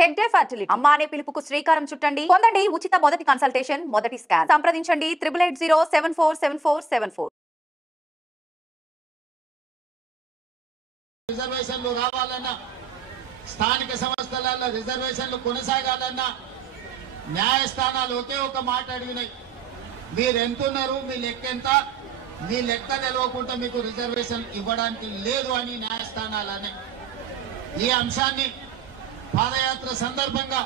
Hegde fertility అమ్మ అనే పిలుపుకు శ్రీకారం చుట్టండి. పొందండి ఉచిత మొదటి కన్సల్టేషన్, మొదటి స్కాన్. సంప్రదించండి 8880747474. రిజర్వేషన్లు రావాలన్నా, స్థానిక సంస్థలలో రిజర్వేషన్లు కొనసాగాలన్నా న్యాయస్థానాలు ఒకే ఒక మాట అడిగినాయి, మీరు ఎంతున్నారు, మీ లెక్క ఎంత, మీ లెక్క తెలవకుండా మీకు రిజర్వేషన్ ఇవ్వడానికి లేదు అని న్యాయస్థానాలనే. ఈ అంశాన్ని పాదయాత్ర సందర్భంగా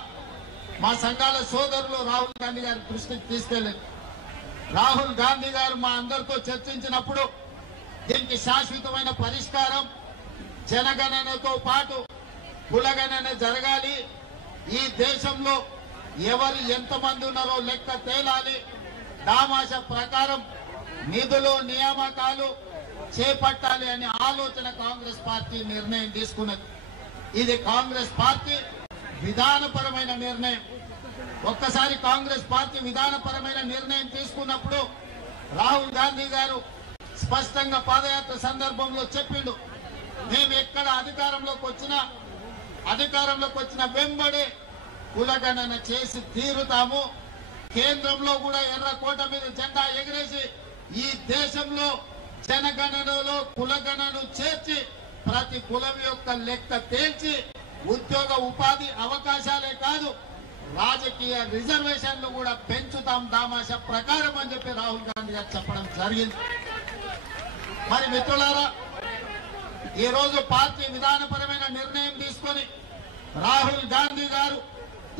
మా సంఘాల సోదరులు రాహుల్ గాంధీ గారి దృష్టికి తీసుకెళ్లారు. రాహుల్ గాంధీ గారు మా అందరితో చర్చించినప్పుడు దీనికి శాశ్వతమైన పరిష్కారం జనగణనతో పాటు కులగణన జరగాలి, ఈ దేశంలో ఎవరు ఎంతమంది ఉన్నారో లెక్క తేలాలి, దామాష ప్రకారం నిధులు నియామకాలు చేపట్టాలి అనే ఆలోచన కాంగ్రెస్ పార్టీ నిర్ణయం తీసుకున్నది. ఇది కాంగ్రెస్ పార్టీ విధానపరమైన నిర్ణయం. ఒక్కసారి కాంగ్రెస్ పార్టీ విధానపరమైన నిర్ణయం తీసుకున్నప్పుడు రాహుల్ గాంధీ గారు స్పష్టంగా పాదయాత్ర సందర్భంలో చెప్పిండు, మేము ఎక్కడ అధికారంలోకి వచ్చిన వెంబడే కులగణన చేసి తీరుతాము, కేంద్రంలో కూడా ఎర్రకోట మీద జెండా ఎగిరేసి ఈ దేశంలో జనగణనలో కులగణను చేర్చి ప్రతి కులం యొక్క లెక్క తేల్చి ఉద్యోగ ఉపాధి అవకాశాలే కాదు రాజకీయ రిజర్వేషన్లు కూడా పెంచుతాం దామాష ప్రకారం అని చెప్పి రాహుల్ గాంధీ గారు చెప్పడం జరిగింది. మరి మిత్రులారా, ఈ రోజు పార్టీ విధానపరమైన నిర్ణయం తీసుకొని రాహుల్ గాంధీ గారు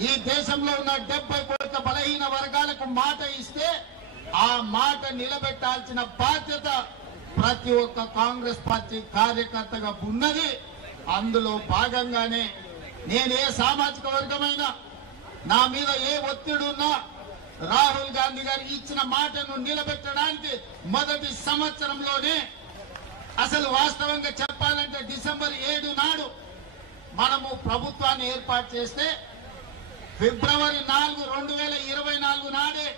ఈ దేశంలో ఉన్న 70 కోట్ల బలహీన వర్గాలకు మాట ఇస్తే ఆ మాట నిలబెట్టాల్సిన బాధ్యత ప్రతి ఒక్క కాంగ్రెస్ పార్టీ కార్యకర్తగా ఉన్నది. అందులో భాగంగానే నేను ఏ సామాజిక వర్గమైనా నా మీద ఏ ఒత్తిడి ఉన్నా రాహుల్ గాంధీ గారు ఇచ్చిన మాటను నిలబెట్టడానికి మొదటి సంవత్సరంలోనే, అసలు వాస్తవంగా చెప్పాలంటే డిసెంబర్ 7 నాడు మనము ప్రభుత్వాన్ని ఏర్పాటు చేస్తే ఫిబ్రవరి 4, 2024 నాడే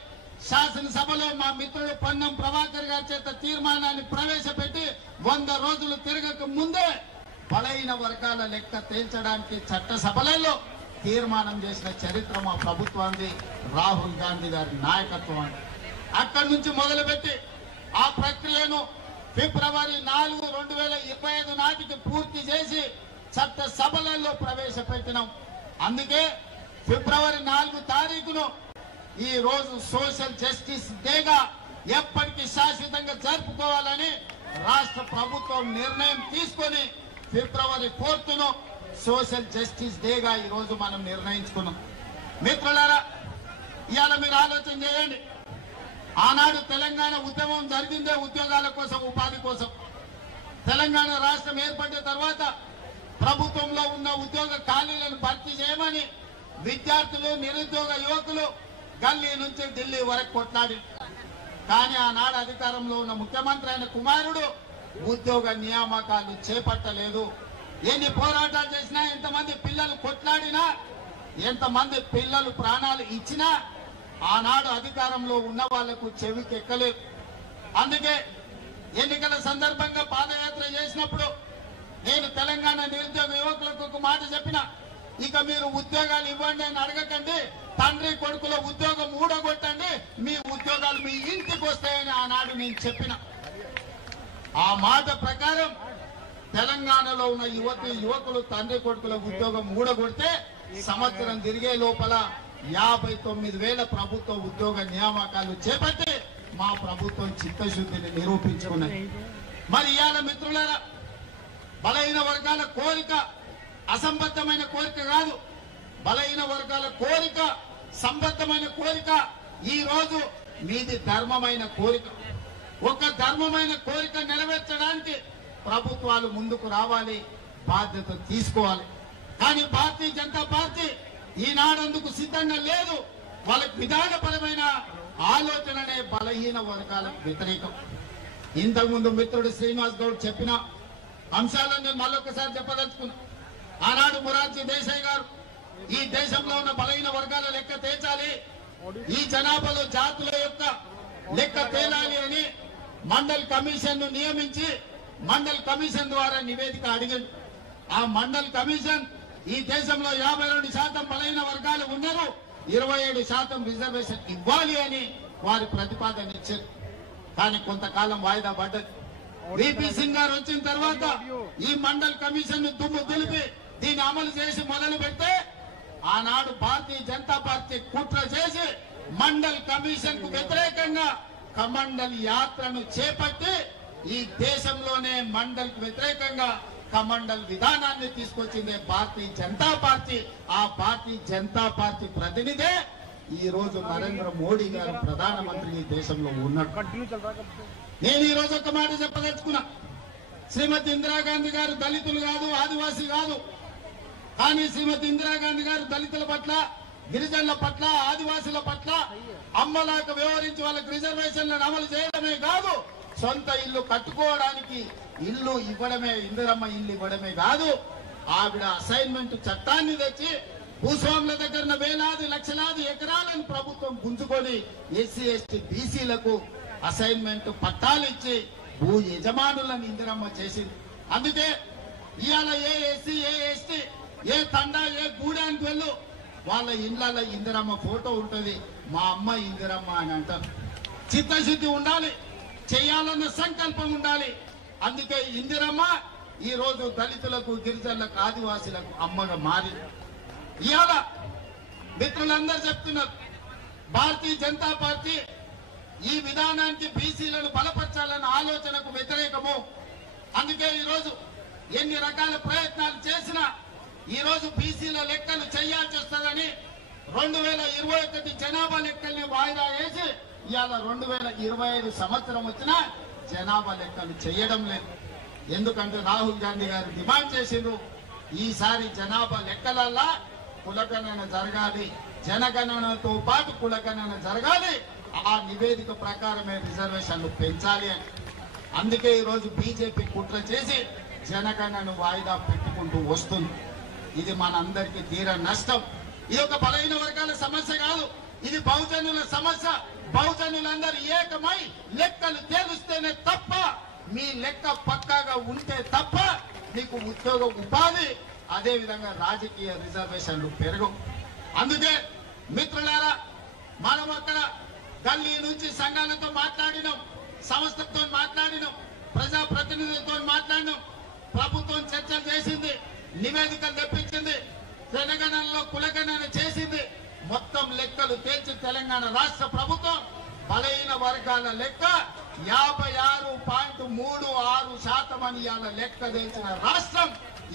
శాసనసభలో మా మిత్రుడు పొన్నం ప్రభాకర్ గారి చేత తీర్మానాన్ని ప్రవేశపెట్టి 100 రోజులు తిరగక ముందే బలహీన వర్గాల లెక్క తేల్చడానికి చట్టసభలలో తీర్మానం చేసిన చరిత్ర మా ప్రభుత్వాన్ని, రాహుల్ గాంధీ గారి నాయకత్వం. అక్కడి నుంచి మొదలుపెట్టి ఆ ప్రక్రియను ఫిబ్రవరి 4, 2025 నాటికి పూర్తి చేసి చట్టసభలలో ప్రవేశపెట్టినాం. అందుకే ఫిబ్రవరి 4 తారీఖును ఈ రోజు సోషల్ జస్టిస్ డేగా ఎప్పటికీ శాశ్వతంగా జరుపుకోవాలని రాష్ట్ర ప్రభుత్వం నిర్ణయం తీసుకొని ఫిబ్రవరి 4ను సోషల్ జస్టిస్ డేగా ఈ రోజు మనం నిర్ణయించుకున్నాం. మిత్రులారా, ఇవాళ మీరు ఆలోచన చేయండి, ఆనాడు తెలంగాణ ఉద్యమం జరిగిందే ఉద్యోగాల కోసం, ఉపాధి కోసం. తెలంగాణ రాష్ట్రం ఏర్పడిన తర్వాత ప్రభుత్వంలో ఉన్న ఉద్యోగ ఖాళీలను భర్తీ చేయమని విద్యార్థులు, నిరుద్యోగ యువకులు గల్లీ నుంచి ఢిల్లీ వరకు కొట్లాడి, కానీ ఆనాడు అధికారంలో ఉన్న ముఖ్యమంత్రి అయిన కుమారుడు ఉద్యోగ నియామకాలు చేపట్టలేదు. ఎన్ని పోరాటాలు చేసినా, ఎంతమంది పిల్లలు కొట్లాడినా, ఎంతమంది పిల్లలు ప్రాణాలు ఇచ్చినా ఆనాడు అధికారంలో ఉన్న వాళ్లకు చెవికి ఎక్కలేదు. అందుకే ఎన్నికల సందర్భంగా పాదయాత్ర చేసినప్పుడు నేను తెలంగాణ నిరుద్యోగ యువకులకు ఒక మాట చెప్పిన, ఇక మీరు ఉద్యోగాలు ఇవ్వండి అని అడగకండి, తండ్రి కొడుకుల ఉద్యోగం ఊడగొట్టండి, మీ ఉద్యోగాలు మీ ఇంటికి వస్తాయని ఆనాడు నేను చెప్పిన. ఆ మాట ప్రకారం తెలంగాణలో ఉన్న యువకులు తండ్రి కొడుకుల ఉద్యోగం ఊడగొడితే సంవత్సరం తిరిగే లోపల 59,000 ప్రభుత్వ ఉద్యోగ నియామకాలు చేపట్టి మా ప్రభుత్వం చిత్తశుద్ధిని నిరూపించుకున్నది. మరి ఇవాళ మిత్రులారా, బలహీన వర్గాల కోరిక అసంబద్ధమైన కోరిక కాదు, బలహీన వర్గాల కోరిక సంబద్ధమైన కోరిక. ఈ రోజు మీది ధర్మమైన కోరిక. ఒక ధర్మమైన కోరిక నెరవేర్చడానికి ప్రభుత్వాలు ముందుకు రావాలి, బాధ్యత తీసుకోవాలి. కానీ భారతీయ జనతా పార్టీ ఈనాడందుకు సిద్ధంగా లేదు. వాళ్ళకి విధానపరమైన ఆలోచననే బలహీన వర్గాలకు వ్యతిరేకం. ఇంతకుముందు మిత్రుడు శ్రీనివాస్ గౌడ్ చెప్పిన అంశాలను నేను మళ్ళొకసారి చెప్పదలుచుకున్నా. ఆనాడు మొరార్జీ దేశాయ్ గారు ఈ దేశంలో ఉన్న బలహీన వర్గాల లెక్క తేల్చాలి, ఈ జనాభాలో జాతుల యొక్క లెక్క తేలాలి అని మండల్ కమిషన్ ను నియమించి మండల్ కమిషన్ ద్వారా నివేదిక అడిగింది. ఆ మండల్ కమిషన్ ఈ దేశంలో 52% బలైన వర్గాలు ఉన్నారు, 27% రిజర్వేషన్ ఇవ్వాలి అని వారి ప్రతిపాదన ఇచ్చారు. కానీ కొంతకాలం వాయిదా పడ్డది. విపి సింగ్ గారు వచ్చిన తర్వాత ఈ మండల్ కమిషన్ దుమ్ము దులిపి దీన్ని అమలు చేసి మొదలు పెడితే ఆనాడు భారతీయ జనతా పార్టీ కుట్ర చేసి మండల్ కమిషన్ కు వ్యతిరేకంగా కమండల్ యాత్రను చేపట్టి ఈ దేశంలోనే మండల్ కు వ్యతిరేకంగా కమండల్ విధానాన్ని తీసుకొచ్చింది భారతీయ జనతా పార్టీ. ఆ భారతీయ జనతా పార్టీ ప్రతినిధే ఈ రోజు నరేంద్ర మోడీ గారు ప్రధానమంత్రి ఈ దేశంలో ఉన్నాడు. నేను ఈ రోజు ఒక మాట చెప్పదలుచుకున్నా. శ్రీమతి ఇందిరాగాంధీ గారు దళితులు కాదు, ఆదివాసీ కాదు. కానీ శ్రీమతి ఇందిరాగాంధీ గారు దళితుల పట్ల, గిరిజనుల పట్ల, ఆదివాసుల పట్ల అమ్మలాగా వ్యవహరించి వాళ్ళకి రిజర్వేషన్లను అమలు చేయడమే కాదు, సొంత ఇల్లు కట్టుకోవడానికి ఇల్లు ఇవ్వడమే, ఇందిరమ్మ ఇల్లు ఇవ్వడమే కాదు, ఆవిడ అసైన్మెంట్ చట్టాన్ని తెచ్చి భూస్వాముల దగ్గర వేలాది లక్షలాది ఎకరాలను ప్రభుత్వం గుంజుకొని ఎస్సీ ఎస్టీ బీసీలకు అసైన్మెంట్ పట్టాలు ఇచ్చి భూ యజమానులను ఇందిరమ్మ చేసింది. అందుకే ఇవాళ ఏ ఎస్సీ ఏ ఎస్టీ ఏ తండా ఏ గూడానికి వెళ్ళు వాళ్ళ ఇళ్లలో ఇందిరమ్మ ఫోటో ఉంటుంది. మా అమ్మ ఇందిరమ్మ అని అంటారు. చిత్తశుద్ధి ఉండాలి, చేయాలన్న సంకల్పం ఉండాలి. అందుకే ఇందిరమ్మ ఈ రోజు దళితులకు, గిరిజనులకు, ఆదివాసీలకు అమ్మగా మారి ఇవాళ మిత్రులందరూ చెప్తున్నారు భారతీయ జనతా పార్టీ ఈ విధానానికి బీసీలను బలపరచాలన్న ఆలోచనకు వ్యతిరేకము. అందుకే ఈరోజు ఎన్ని రకాల ప్రయత్నాలు చేసినా ఈరోజు బీసీల లెక్కలు చేయాల్సి వస్తుందని 2021 జనాభా లెక్కల్ని వాయిదా వేసి ఇవాళ 2025 సంవత్సరం వచ్చినా జనాభా లెక్కలు చేయడం లేదు. ఎందుకంటే రాహుల్ గాంధీ గారు డిమాండ్ చేసిండ్రు, ఈసారి జనాభా లెక్కలల్లా కులగణన జరగాలి, జనగణనతో పాటు కులగణన జరగాలి, ఆ నివేదిక ప్రకారమే రిజర్వేషన్లు పెంచాలి అని. అందుకే ఈరోజు బీజేపీ కుట్ర చేసి జనగణనను వాయిదా పెట్టుకుంటూ వస్తుంది. ఇది మనందరికీ తీర నష్టం. ఇది ఒక బలహీన వర్గాల సమస్య కాదు, ఇది బహుజనుల సమస్య. బహుజనులందరూ ఏకమై లెక్కలు తేలుస్తేనే తప్ప, మీ లెక్క పక్కాగా ఉంటే తప్ప మీకు ఉద్యోగ ఉపాధి, అదే విధంగా రాజకీయ రిజర్వేషన్లు పెరగవు. అందుకే మిత్రులారా, మనం అక్కడ గల్లీ నుంచి సంఘాలతో మాట్లాడినాం, సంస్థలతో మాట్లాడినాం, ప్రజాప్రతినిధులతో మాట్లాడినాం. ప్రభుత్వం చర్చలు చేసింది, నివేదికలు తెప్పించింది, జనగణనలో కులగణన చేసింది. మొత్తం లెక్కలు తేల్చి తెలంగాణ రాష్ట్ర ప్రభుత్వం బలహీన వర్గాల లెక్క 56.36% అని ఇవాళ లెక్క తెల్చిన రాష్ట్రం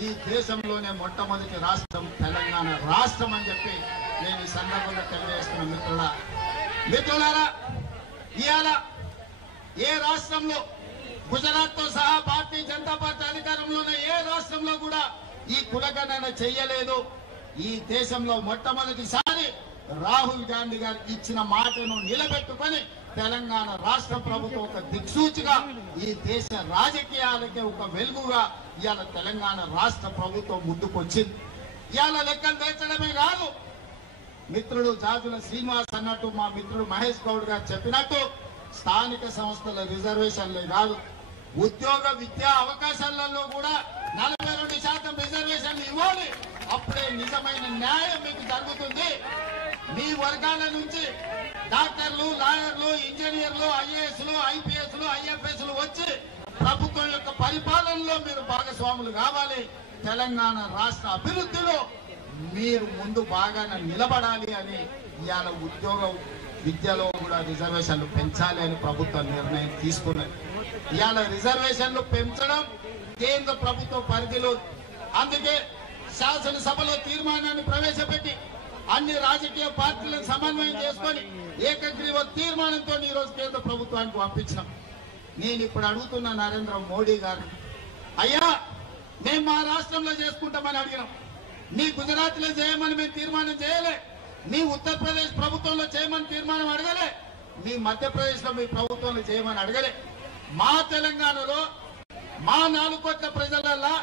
ఈ దేశంలోనే మొట్టమొదటి రాష్ట్రం తెలంగాణ రాష్ట్రం అని చెప్పి నేను ఈ సందర్భంగా తెలియజేస్తున్న మిత్రులారా, ఇవాళ ఏ రాష్ట్రంలో గుజరాత్ తో సహా భారతీయ జనతా పార్టీ అధికారంలోనే ఏ రాష్ట్రంలో కూడా ఈ కులగణన చెయ్యలేదు. ఈ దేశంలో మొట్టమొదటిసారి రాహుల్ గాంధీ గారు ఇచ్చిన మాటను నిలబెట్టుకొని తెలంగాణ రాష్ట్ర ప్రభుత్వం ఒక దిక్సూచిగా ఈ దేశ రాజకీయాలకే ఒక వెలుగుగా ఇవాళ తెలంగాణ రాష్ట్ర ప్రభుత్వం ముందుకొచ్చింది. ఇవాళ లెక్కలు తెచ్చడమే కాదు, మిత్రుడు జాజుల శ్రీనివాస్ అన్నట్టు, మా మిత్రుడు మహేష్ గౌడ్ గారు చెప్పినట్టు స్థానిక సంస్థల రిజర్వేషన్లే కాదు, ఉద్యోగ విద్యా అవకాశాలలో కూడా 42% రిజర్వేషన్లు ఇవ్వాలి. అప్పుడే నిజమైన న్యాయం మీకు జరుగుతుంది. మీ వర్గాల నుంచి డాక్టర్లు, లాయర్లు, ఇంజనీర్లు, ఐఏఎస్లు, ఐపీఎస్లు, ఐఎఫ్ఎస్లు వచ్చి ప్రభుత్వం యొక్క పరిపాలనలో మీరు భాగస్వాములు కావాలి. తెలంగాణ రాష్ట్ర అభివృద్ధిలో మీరు ముందు బాగా నిలబడాలి అని ఇవాళ ఉద్యోగ విద్యలో కూడా రిజర్వేషన్లు పెంచాలి అని ప్రభుత్వం నిర్ణయం తీసుకున్నది. ఇవాళ రిజర్వేషన్లు పెంచడం కేంద్ర ప్రభుత్వ పరిధిలో. అందుకే శాసనసభలో తీర్మానాన్ని ప్రవేశపెట్టి అన్ని రాజకీయ పార్టీలను సమన్వయం చేసుకొని ఏకగ్రీవ తీర్మానంతో ఈ రోజు కేంద్ర ప్రభుత్వానికి పంపించినాం. నేను ఇప్పుడు అడుగుతున్న నరేంద్ర మోడీ గారు, అయ్యా మేము మా రాష్ట్రంలో చేసుకుంటామని అడిగినాం, మీ గుజరాత్ లో చేయమని మేము తీర్మానం చేయలే, మీ ఉత్తరప్రదేశ్ ప్రభుత్వంలో చేయమని తీర్మానం అడగలే, మీ మధ్యప్రదేశ్ లో మీ ప్రభుత్వంలో చేయమని అడగలే. మా తెలంగాణలో మా 4 కోట్ల ప్రజలల్లా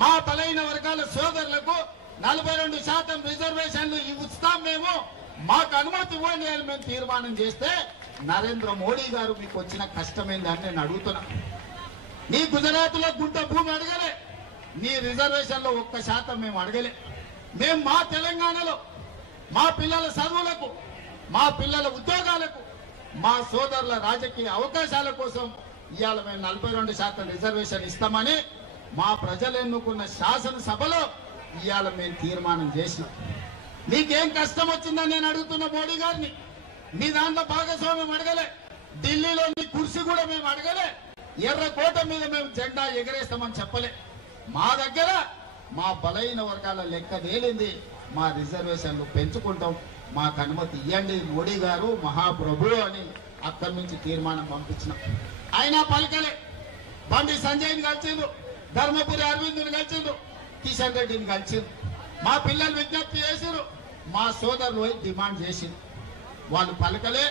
మా బలైన వర్గాల సోదరులకు 42% రిజర్వేషన్లు ఇస్తాం, మేము మాకు అనుమతి ఇవ్వండి అని మేము తీర్మానం చేస్తే నరేంద్ర మోడీ గారు మీకు వచ్చిన కష్టమేందని నేను అడుగుతున్నా. నీ గుజరాత్ లో గుంట భూమి అడగలే, నీ రిజర్వేషన్ లో 1% మేము అడగలే. మేము మా తెలంగాణలో మా పిల్లల చదువులకు, మా పిల్లల ఉద్యోగాలకు, మా సోదరుల రాజకీయ అవకాశాల కోసం ఇవాళ మేము 42% రిజర్వేషన్ ఇస్తామని మా ప్రజలు ఎన్నుకున్న శాసనసభలో ఇవాళ మేము తీర్మానం చేసి, మీకేం కష్టం వచ్చిందని నేను అడుగుతున్న మోడీ గారిని. మీ దాంట్లో భాగస్వామ్యం అడగలే, ఢిల్లీలో మీ కుర్చీ కూడా మేము అడగలే, ఎర్రకోట మీద మేము జెండా ఎగరేస్తామని చెప్పలే. మా దగ్గర మా బలైన వర్గాల లెక్క తేలింది, మా రిజర్వేషన్లు పెంచుకుంటాం, మాకు అనుమతి ఇవ్వండి మోడీ గారు మహాప్రభు అని అక్కడి నుంచి తీర్మానం పంపించినాం. అయినా పలికలే. బండి సంజయ్ని కలిసిండ్రు, ధర్మపురి అరవింద్ని కలిసిండ్రు, కిషన్ రెడ్డిని కలిసిండ్రు. మా పిల్లలు విజ్ఞప్తి చేసిండ్రు, మా సోదరులు డిమాండ్ చేసిండ్రు. వాళ్ళు పలకలే,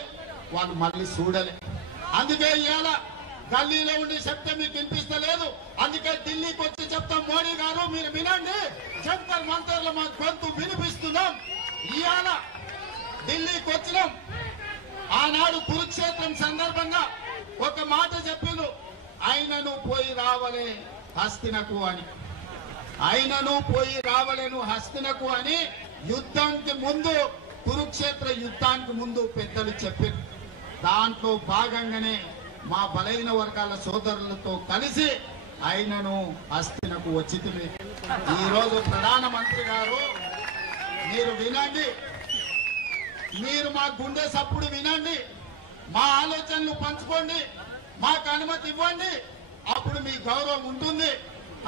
వాళ్ళు మళ్ళీ చూడలే. అందుకే ఇవాళ గల్లీలో ఉండి చెప్తే మీకు వినిపిస్తలేదు. అందుకే ఢిల్లీకి వచ్చి చెప్తాం, మోడీ గారు మీరు వినండి, జంతర్ మంతర్లు మా గొంతు వినిపిస్తున్నాం. ఇవాళ ఢిల్లీకి వచ్చినాం. ఆనాడు కురుక్షేత్రం సందర్భంగా ఒక మాట చెప్పిండు, ఆయనను పోయి రావలే హస్తినకు అని. ఆయనను పోయి రావలేను హస్తినకు అని యుద్ధానికి ముందు, కురుక్షేత్ర యుద్ధానికి ముందు పెద్దలు చెప్పారు. దాంట్లో భాగంగానే మా బలైన వర్గాల సోదరులతో కలిసి ఆయనను హస్తినకు వచ్చింది. ఈరోజు ప్రధానమంత్రి గారు మీరు వినండి, మీరు మా గుండె సప్పుడు వినండి, మా ఆలోచనలు పంచుకోండి, మాకు అనుమతి ఇవ్వండి, అప్పుడు మీ గౌరవం ఉంటుంది.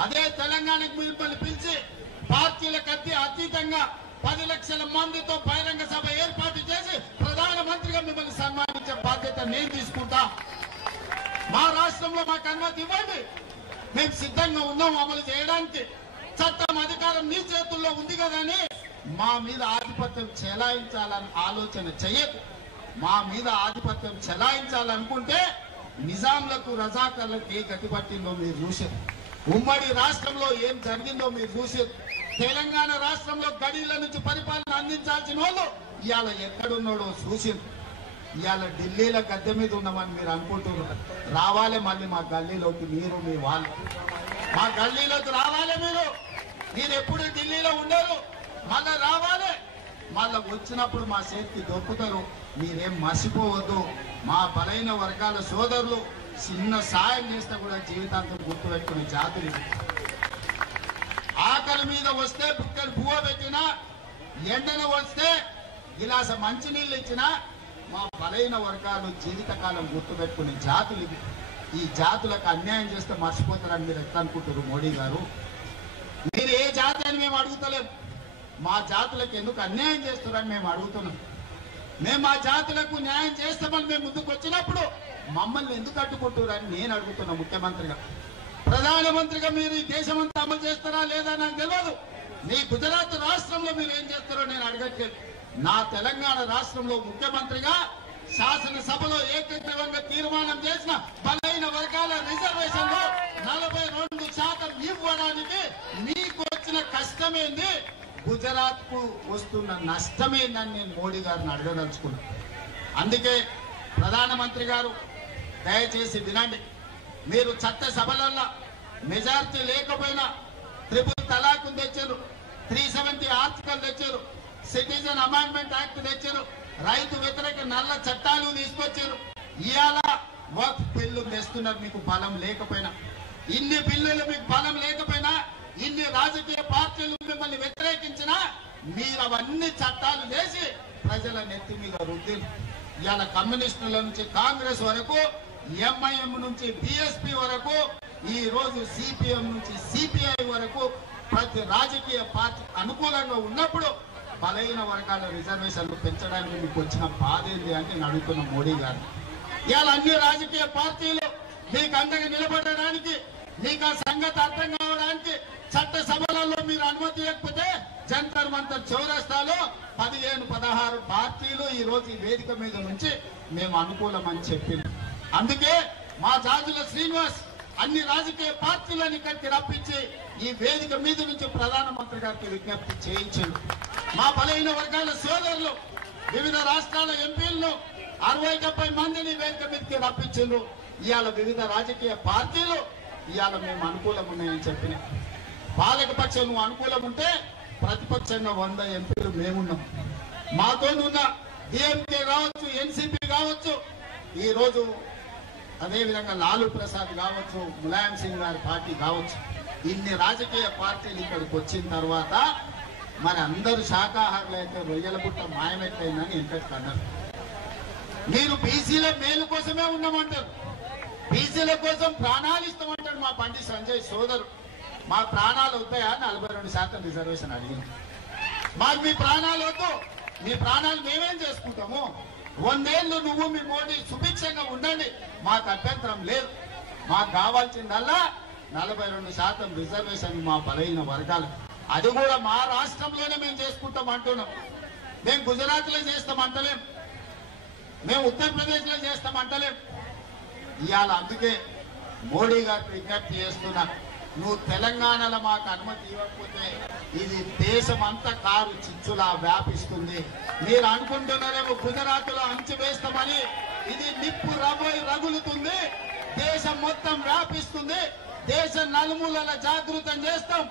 అదే తెలంగాణకు మిమ్మల్ని పిలిచి పార్టీలకు అతీతంగా 10 లక్షల మందితో బహిరంగ సభ ఏర్పాటు చేసి ప్రధానమంత్రిగా మిమ్మల్ని సన్మానించే బాధ్యత నేను తీసుకుంటా. మా రాష్ట్రంలో మాకు అనుమతి ఇవ్వండి, మేము సిద్ధంగా ఉన్నాం అమలు చేయడానికి. చట్టం అధికారం మీ చేతుల్లో ఉంది కదని మా మీద ఆధిపత్యం చెలాయించాలని ఆలోచన చేయదు. మా మీద ఆధిపత్యం చెలాయించాలనుకుంటే నిజాంలకు రజాకర్లకు ఏ గతి పట్టిందో మీరు చూసారు. ఉమ్మడి రాష్ట్రంలో ఏం జరిగిందో మీరు చూసారు. తెలంగాణ రాష్ట్రంలో గడిల నుంచి పరిపాలన అందించాల్సిన వాళ్ళు ఇవాళ ఎక్కడున్నాడో చూసారు. ఇవాళ ఢిల్లీలో గద్దె మీద ఉన్నామని మీరు అనుకుంటున్నారు. రావాలి మళ్ళీ మా గల్లీలోకి, మీరు మీ వాళ్ళు మా గల్లీలోకి రావాలి. మీరు ఎప్పుడు ఢిల్లీలో ఉండరు, మళ్ళా రావాలి. మళ్ళా వచ్చినప్పుడు మా చేతికి దొరుకుతారు. మీరేం మర్చిపోవద్దు. మా బలైన వర్గాల సోదరులు చిన్న సాయం చేస్తే కూడా జీవితాంతం గుర్తుపెట్టుకునే జాతులు. ఆకలి మీద వస్తే బుక్కలు పువ్వ పెట్టినా, ఎండన వస్తే గిలాస మంచినీళ్ళు ఇచ్చినా మా బలైన వర్గాలు జీవితకాలం గుర్తుపెట్టుకునే జాతులు ఇవి. ఈ జాతులకు అన్యాయం చేస్తే మర్చిపోతారని మీరు ఎట్లా అనుకుంటారు మోడీ గారు? మీరు ఏ జాతి అని మేము అడుగుతలేము, మా జాతులకు ఎందుకు అన్యాయం చేస్తారని మేము అడుగుతున్నాం. మేము మా జాతులకు న్యాయం చేస్తామని మేము ముందుకు వచ్చినప్పుడు మమ్మల్ని ఎందుకు అడ్డుకుంటారని నేను అడుగుతున్నా. ముఖ్యమంత్రిగా, ప్రధానమంత్రిగా మీరు ఈ దేశమంతా అమలు చేస్తారా లేదా నాకు తెలియదు. మీ గుజరాత్ రాష్ట్రంలో మీరు ఏం చేస్తారో నేను అడగట్లేదు. నా తెలంగాణ రాష్ట్రంలో ముఖ్యమంత్రిగా శాసనసభలో ఏకగ్రీవంగా తీర్మానం చేసిన బలైన వర్గాల రిజర్వేషన్ లో 42% ఇవ్వడానికి మీకు వచ్చిన కష్టమేంది, గుజరాత్ కు వస్తున్న నష్టమేందని నేను మోడీ గారిని అడగదలుచుకున్నాను. అందుకే ప్రధానమంత్రి గారు దయచేసి వినండి. మీరు చట్టసభలలో మెజారిటీ లేకపోయినా ట్రిపుల్ తలాక్ తెచ్చారు, 370 ఆర్టికల్ తెచ్చారు, సిటిజన్ అమెండ్మెంట్ యాక్ట్ తెచ్చారు, రైతు వ్యతిరేక నల్ల చట్టాలు తీసుకొచ్చారు. ఇవాళ వక్ఫ్ బిల్లు తెస్తున్నారు. మీకు బలం లేకపోయినా, ఇన్ని బిల్లులు మీకు బలం లేకపోయినా, ఇన్ని రాజకీయ పార్టీలు మిమ్మల్ని వ్యతిరేకించినా మీరు అవన్నీ చట్టాలు చేసి ప్రజల నెత్తి మీద రుద్దిలు. ఇవాళ కమ్యూనిస్టుల నుంచి కాంగ్రెస్ వరకు, ఎంఐఎం నుంచి బిఎస్పీ వరకు, ఈ రోజు సిపిఎం నుంచి సిపిఐ వరకు ప్రతి రాజకీయ పార్టీ అనుకూలంగా ఉన్నప్పుడు బలైన వర్గాల రిజర్వేషన్లు పెంచడానికి మీకు వచ్చిన బాధ ఏంటి అంటే నేను అడుగుతున్న మోడీ గారు. ఇవాళ అన్ని రాజకీయ పార్టీలు మీకు అండగా నిలబడడానికి, మీకు ఆ సంగతి అర్థం కావడానికి చట్టసభలలో మీరు అనుమతి ఇవ్వకపోతే జంతర్ మంతర్ చౌరస్తాలో 15-16 పార్టీలు ఈ రోజు ఈ వేదిక మీద నుంచి మేము అనుకూలమని చెప్పింది. అందుకే మా జాజుల శ్రీనివాస్ అన్ని రాజకీయ పార్టీలను ఇక్కడికి రప్పించి ఈ వేదిక మీద నుంచి ప్రధానమంత్రి గారికి విజ్ఞప్తి చేయించారు. మా బలైన వర్గాల సోదరులు వివిధ రాష్ట్రాల ఎంపీలను 60-70 మందిని వేదిక మీదకి రప్పించారు. ఇవాళ వివిధ రాజకీయ పార్టీలు ఇవాళ మేము అనుకూలం ఉన్నాయని చెప్పిన పాలకపక్షం నువ్వు అనుకూలం ఉంటే ప్రతిపక్షంగా 100 ఎంపీలు మేమున్నాం. మాతో ఉన్న డిఎంకే కావచ్చు, ఎన్సీపీ కావచ్చు, ఈరోజు అదేవిధంగా లాలూ ప్రసాద్ కావచ్చు, ములాయం సింగ్ గారి పార్టీ కావచ్చు, ఇన్ని రాజకీయ పార్టీలు ఇక్కడికి వచ్చిన తర్వాత మరి అందరూ శాఖాహారులు అయితే రొయ్యల బుట్ట మాయమెట్లయిందని ఎంతటి అన్నారు. మీరు బీసీల మేలు కోసమే ఉన్నామంటారు, బీసీల కోసం ప్రాణాలు ఇస్తామంటాడు మా బండి సంజయ్ సోదరు. మా ప్రాణాలు వద్దాయా? 42% రిజర్వేషన్ అడిగింది. మాకు మీ ప్రాణాలు వద్దు, మీ ప్రాణాలు మేమేం చేసుకుంటాము? 100 ఏళ్ళు నువ్వు మీ మోడీ సుభిక్షంగా ఉండండి, మాకు అభ్యంతరం లేదు. మాకు కావాల్సిందల్లా 42% రిజర్వేషన్ మా బలైన వర్గాలు. అది కూడా మా రాష్ట్రంలోనే మేము చేసుకుంటాం అంటున్నాం. మేము గుజరాత్లో చేస్తామంటలేం, మేము ఉత్తరప్రదేశ్లో చేస్తామంటలేం. ఇవాళ అందుకే మోడీ గారికి విజ్ఞప్తి చేస్తున్నా, నువ్వు తెలంగాణలో మాకు అనుమతి ఇవ్వకపోతే ఇది దేశం అంతా కారు చిచ్చులా వ్యాపిస్తుంది. మీరు అనుకుంటున్నారేమో గుజరాత్లో అంచు వేస్తామని, ఇది నిప్పు రగులుతుంది, దేశం మొత్తం వ్యాపిస్తుంది, దేశం నలుమూలల జాగృతం చేస్తాం.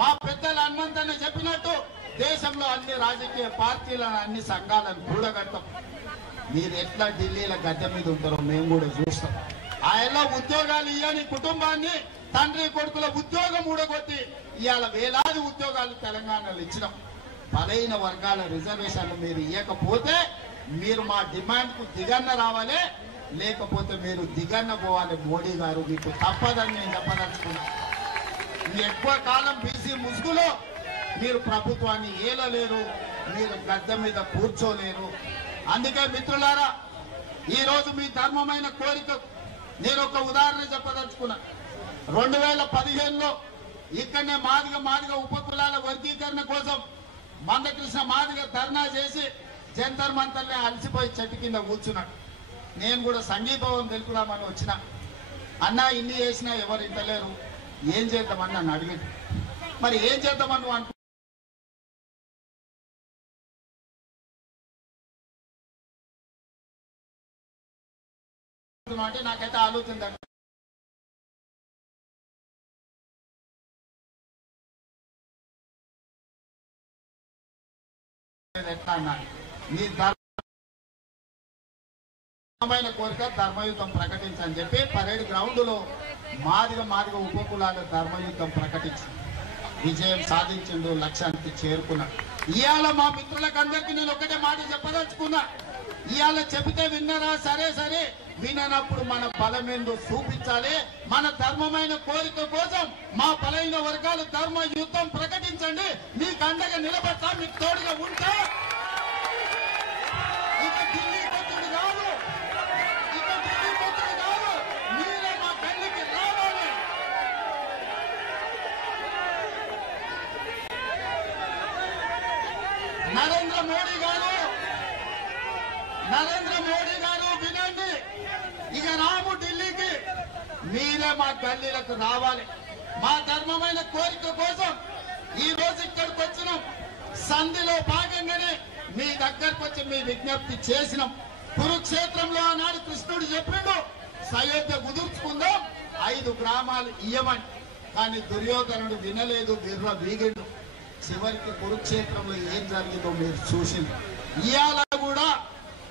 మా పెద్దలు హనుమంతన్న చెప్పినట్టు దేశంలో అన్ని రాజకీయ పార్టీలను, అన్ని సంఘాలను కూడగడతాం. మీరు ఎట్లా ఢిల్లీలో గద్దె మీద ఉంటారో మేము కూడా చూస్తాం. ఆయనలో ఉద్యోగాలు ఇవ్వని కుటుంబాన్ని తండ్రి కొడుకుల ఉద్యోగం ఊడగొట్టి ఇవాళ వేలాది ఉద్యోగాలు తెలంగాణలో ఇచ్చినాం. బలైన వర్గాల రిజర్వేషన్లు మీరు ఇవ్వకపోతే మీరు మా డిమాండ్కు దిగన్న రావాలి, లేకపోతే మీరు దిగన్న పోవాలి. మోడీ గారు మీకు తప్పదని నేను చెప్పదలుచుకున్నా. మీ ఎక్కువ కాలం బీసీ ముసుగులో మీరు ప్రభుత్వాన్ని ఏలలేరు, మీరు గద్దె మీద కూర్చోలేరు. అందుకే మిత్రులారా, ఈరోజు మీ ధర్మమైన కోరిక నేను ఒక ఉదాహరణ చెప్పదలుచుకున్నా. 2015లో ఇక్కడనే మాదిగ ఉపకులాల వర్గీకరణ కోసం మందకృష్ణ మాదిగ ధర్నా చేసి జంతర్ మంతర్నే అలసిపోయి చెట్టు కింద కూర్చున్నాడు. నేను కూడా సంఘీభావం తెలుపుదామని వచ్చిన. అన్నా ఇన్ని చేసినా ఎవరు ఇంటలేరు, ఏం చేద్దామని నన్ను అడిగింది. మరి ఏం చేద్దామని అనుకుంటున్నా అంటే నాకైతే ఆలోచన ఎట్లా అన్నాను, మీ ధర్మమైన కోరిక ధర్మయుద్ధం ప్రకటించని చెప్పి పరేడ్ గ్రౌండ్ లో మాదిగ ఉపకులాల ధర్మయుద్ధం ప్రకటించి విజయం సాధించిండు, లక్ష్యానికి చేరుకున్నాడు. ఇవాళ మా మిత్రులకు అందరికీ నేను ఒకటే మాట చెప్పదలుచుకున్నా. ఇవాళ చెబితే విన్నరా? సరే, విననప్పుడు మన బలమేందో చూపించాలి. మన ధర్మమైన కోరిక కోసం మా బలైన వర్గాలు ధర్మ యుద్ధం ప్రకటించండి. మీకు అండగా నిలబడతా, మీకు తోడుగా ఉంటా. ఇక ఢిల్లీ కొట్టుడు కాదు, మీరే మా కళ్ళకి రావాలి. నరేంద్ర మోడీ గారు వినండి, ఇక రాము ఢిల్లీకి, మీరే మా గల్లీలకు రావాలి. మా ధర్మమైన కోరిక కోసం ఈ రోజు ఇక్కడికి వచ్చినాం. సంధిలో భాగంగానే మీ దగ్గరకు వచ్చి మీ విజ్ఞప్తి చేసినాం. కురుక్షేత్రంలో ఆనాడు కృష్ణుడు చెప్పిండు, సయోధ్య కుదుర్చుకుందాం, 5 గ్రామాలు ఇయ్యమని. కానీ దుర్యోధనుడు వినలేదు, విర్ర వీగిండు. చివరికి కురుక్షేత్రంలో ఏం జరిగిందో మీరు చూసింది. ఇవాళ కూడా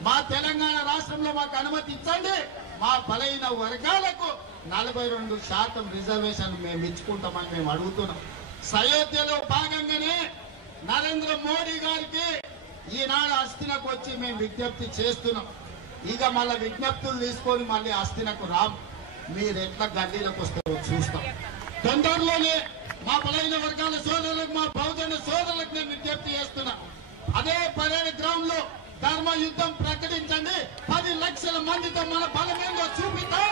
మా తెలంగాణ రాష్ట్రంలో మాకు అనుమతి ఇచ్చండి, మా బలైన వర్గాలకు 42% రిజర్వేషన్ మేము ఇచ్చుకుంటామని మేము అడుగుతున్నాం. సయోధ్యలో భాగంగానే నరేంద్ర మోడీ గారికి ఈనాడు అస్థినకు వచ్చి మేము విజ్ఞప్తి చేస్తున్నాం. ఇక మళ్ళీ విజ్ఞప్తులు తీసుకొని మళ్ళీ అస్థినకు రాం. మీరు ఎట్లా గల్లీలకు వస్తారో చూస్తాం. తొందరలోనే మా బలైన వర్గాల సోదరులకు, మా బహుజన సోదరులకు నేను విజ్ఞప్తి చేస్తున్నా. అదే పరేడ్ గ్రౌండ్ లో ధర్మ యుద్ధం ప్రకటించండి. 10 లక్షల మందితో మన బలమేందో చూపిద్దాం.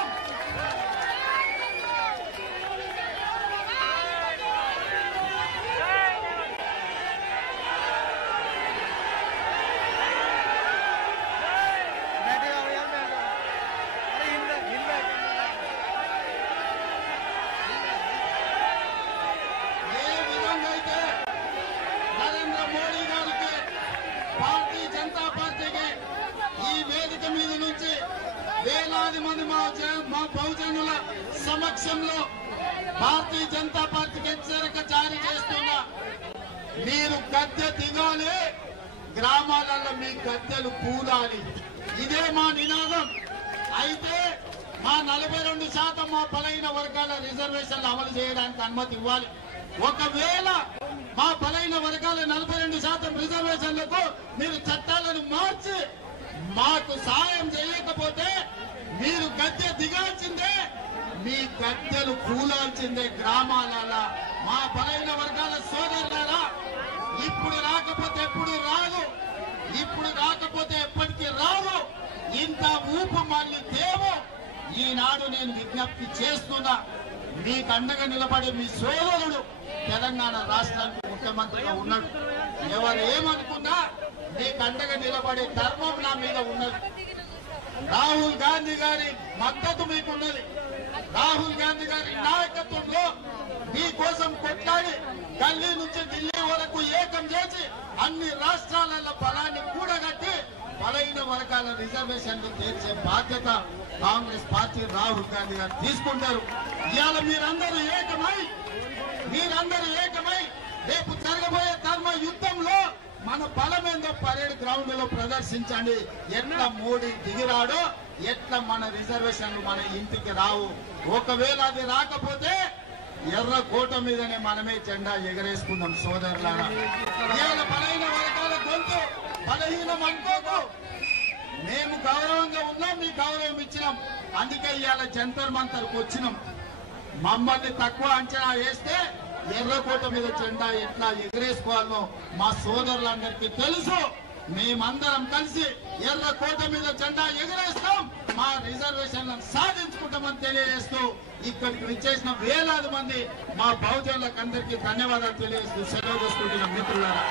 ఏ విధంగా అయితే నరేంద్ర మోడీ గారికి, భారతీయ జనతా పార్టీకి ఈ వేదిక మీద నుంచి వేలాది మంది మా బహుజనుల సమక్షంలో భారతీయ జనతా పార్టీకి హెచ్చరిక జారీ చేస్తున్నా. మీరు గద్దె దిగాలి, గ్రామాలలో మీ గద్దెలు కూలాలి. ఇదే మా నినాదం. అయితే మా 42% మా బలైన వర్గాల రిజర్వేషన్లు అమలు చేయడానికి అనుమతి ఇవ్వాలి. ఒకవేళ మా బలైన వర్గాల 42% రిజర్వేషన్లకు మీరు చట్టాలను మార్చి మాకు సాయం చేయకపోతే మీరు గద్దె దిగాల్సిందే, మీ గద్దెలు కూలాల్సిందే. గ్రామాలలో మా బలైన వర్గాల సోదరులారా, ఇప్పుడు రాకపోతే ఎప్పుడు రాదు, ఇప్పుడు రాకపోతే ఎప్పటికీ రాదు. ఇంత ఊపు మళ్ళీ దేవు. ఈనాడు నేను విజ్ఞప్తి చేస్తున్నా, మీకు అండగా నిలబడే మీ సోదరుడు తెలంగాణ రాష్ట్రానికి ముఖ్యమంత్రిగా ఉన్నాడు. ఎవరు ఏమనుకున్నా మీకు అండగా నిలబడే ధర్మం నా మీద ఉన్నది. రాహుల్ గాంధీ గారి మద్దతు మీకున్నది. రాహుల్ గాంధీ గారి నాయకత్వంలో మీకోసం కొట్లాడి ఢిల్లీ నుంచి ఢిల్లీ వరకు ఏకం చేసి అన్ని రాష్ట్రాలలో బలాన్ని కూడగట్టి బలైన వర్గాల రిజర్వేషన్లు తీర్చే బాధ్యత కాంగ్రెస్ పార్టీ రాహుల్ గాంధీ గారు తీసుకుంటారు. ఇవాళ మీరందరూ ఏకమై రేపు జరగబోయే ధర్మ యుద్ధంలో మన బలమేందో పరేడ్ గ్రౌండ్ లో ప్రదర్శించండి. ఎట్లా మోడీ దిగిరాడో ఎట్లా మన రిజర్వేషన్లు మన ఇంటికి రావు. ఒకవేళ అది రాకపోతే ఎర్ర కోట మీదనే మనమే జెండా ఎగరేసుకుందాం సోదరులారా. ఇవాళ బలైన వర్గాల గొంతు బలహీనం అనుకోకు. మేము గౌరవంగా ఉన్నాం, మీ గౌరవం ఇచ్చినాం. అందుకే ఇవాళ జంతర్ మంతర్కు వచ్చినాం. మమ్మల్ని తక్కువ అంచనా వేస్తే ఎర్రకోట మీద జెండా ఎట్లా ఎగరేసుకోవాలో మా సోదరులందరికీ తెలుసు. మేమందరం కలిసి ఎర్రకోట మీద జెండా ఎగరేస్తాం, మా రిజర్వేషన్లను సాధించుకుంటామని తెలియజేస్తూ ఇక్కడికి విచ్చేసిన వేలాది మంది మా బహుజనులకు అందరికీ ధన్యవాదాలు తెలియజేస్తూ సెలవు తీసుకుంటున్నాం మిత్రులారా.